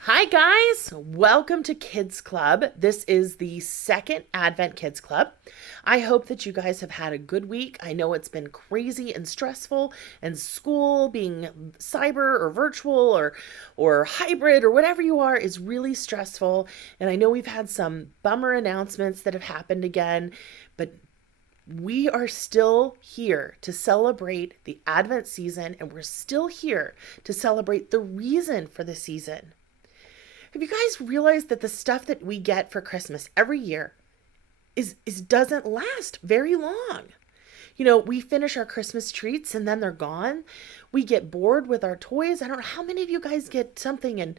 Hi, guys. Welcome to Kids Club. This is the second Advent Kids Club. I hope that you guys have had a good week. I know it's been crazy and stressful, and school being cyber or virtual or hybrid or whatever you are is really stressful. And I know we've had some bummer announcements that have happened again, but we are still here to celebrate the Advent season, and we're still here to celebrate the reason for the season. Have you guys realized that the stuff that we get for Christmas every year is doesn't last very long? We finish our Christmas treats and then they're gone. We get bored with our toys. I don't know how many of you guys get something and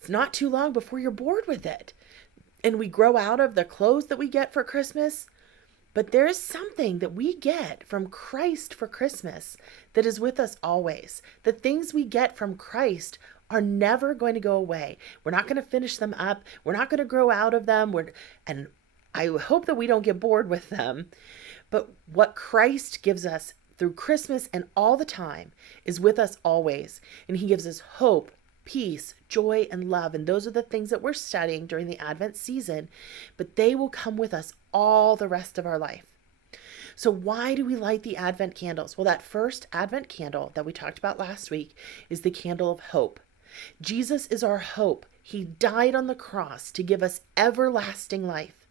it's not too long before you're bored with it. And we grow out of the clothes that we get for Christmas. But there is something that we get from Christ for Christmas that is with us always. The things we get from Christ are never going to go away. We're not going to finish them up. We're not going to grow out of them. And I hope that we don't get bored with them. But what Christ gives us through Christmas and all the time is with us always. And he gives us hope, peace, joy, and love. And those are the things that we're studying during the Advent season, but they will come with us all the rest of our life. So why do we light the Advent candles? Well, that first Advent candle that we talked about last week is the candle of hope. Jesus is our hope. He died on the cross to give us everlasting life.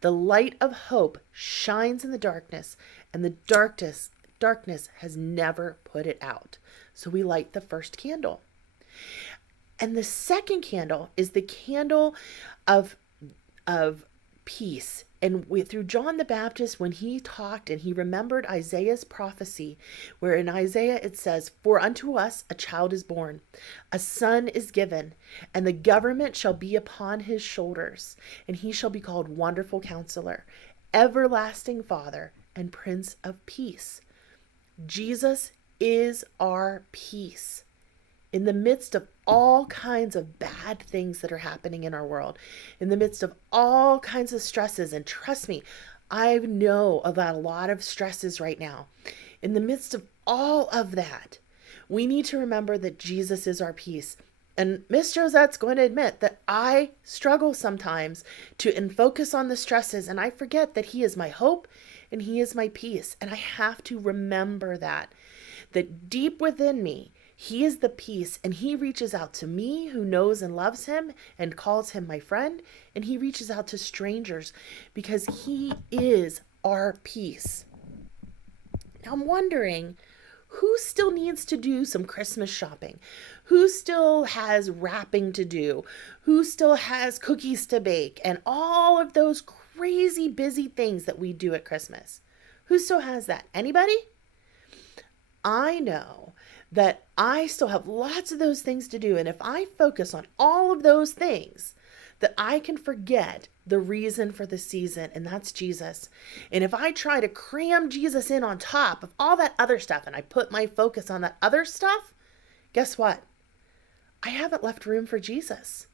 The light of hope shines in the darkness, and the darkness has never put it out. So we light the first candle. And the second candle is the candle of peace. And through John the Baptist, when he talked and he remembered Isaiah's prophecy, where in Isaiah it says, "For unto us a child is born, a son is given, and the government shall be upon his shoulders, and he shall be called Wonderful Counselor, Everlasting Father, and Prince of Peace." Jesus is our peace. In the midst of all kinds of bad things that are happening in our world, in the midst of all kinds of stresses, and trust me, I know about a lot of stresses right now. In the midst of all of that, we need to remember that Jesus is our peace. And Miss Josette's going to admit that I struggle sometimes to focus on the stresses, and I forget that he is my hope and he is my peace. And I have to remember that deep within me, he is the peace, and he reaches out to me who knows and loves him and calls him my friend, and he reaches out to strangers because he is our peace. Now I'm wondering, who still needs to do some Christmas shopping? Who still has wrapping to do? Who still has cookies to bake and all of those crazy busy things that we do at Christmas? Who still has that? Anybody? I know that I still have lots of those things to do. And if I focus on all of those things, that I can forget the reason for the season, and that's Jesus. And if I try to cram Jesus in on top of all that other stuff and I put my focus on that other stuff, guess what? I haven't left room for Jesus.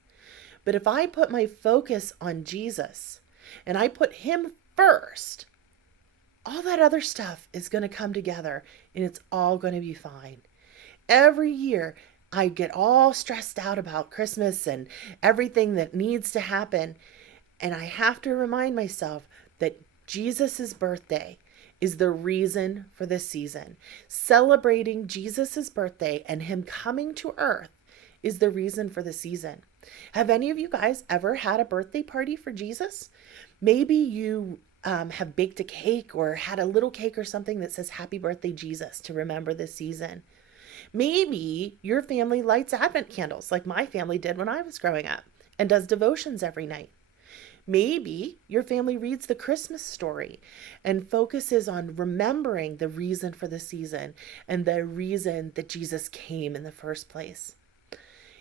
But if I put my focus on Jesus and I put him first, all that other stuff is going to come together and it's all going to be fine. Every year, I get all stressed out about Christmas and everything that needs to happen. And I have to remind myself that Jesus' birthday is the reason for this season. Celebrating Jesus' birthday and him coming to earth is the reason for the season. Have any of you guys ever had a birthday party for Jesus? Maybe you have baked a cake or had a little cake or something that says "Happy Birthday, Jesus" to remember this season. Maybe your family lights Advent candles like my family did when I was growing up and does devotions every night. Maybe your family reads the Christmas story and focuses on remembering the reason for the season and the reason that Jesus came in the first place.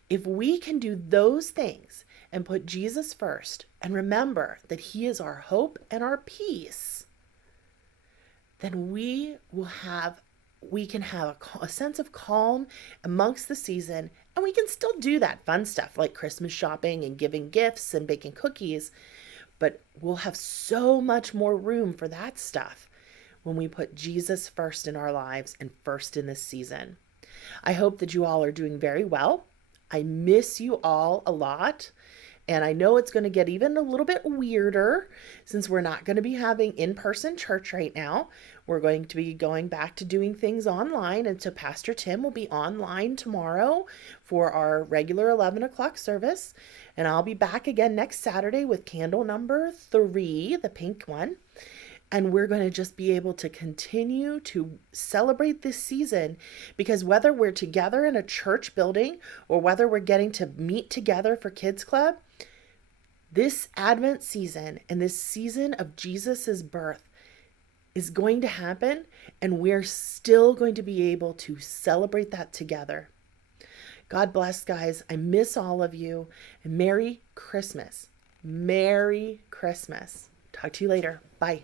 If we can do those things and put Jesus first and remember that he is our hope and our peace, then we can have a sense of calm amongst the season, and we can still do that fun stuff like Christmas shopping and giving gifts and baking cookies, but we'll have so much more room for that stuff when we put Jesus first in our lives and first in this season. I hope that you all are doing very well. I miss you all a lot. And I know it's going to get even a little bit weirder since we're not going to be having in-person church right now. We're going to be going back to doing things online. And so Pastor Tim will be online tomorrow for our regular 11 o'clock service. And I'll be back again next Saturday with candle number 3, the pink one. And we're going to just be able to continue to celebrate this season, because whether we're together in a church building or whether we're getting to meet together for Kids Club, this Advent season and this season of Jesus's birth is going to happen, and we're still going to be able to celebrate that together. God bless, guys. I miss all of you. And Merry Christmas. Merry Christmas. Talk to you later. Bye.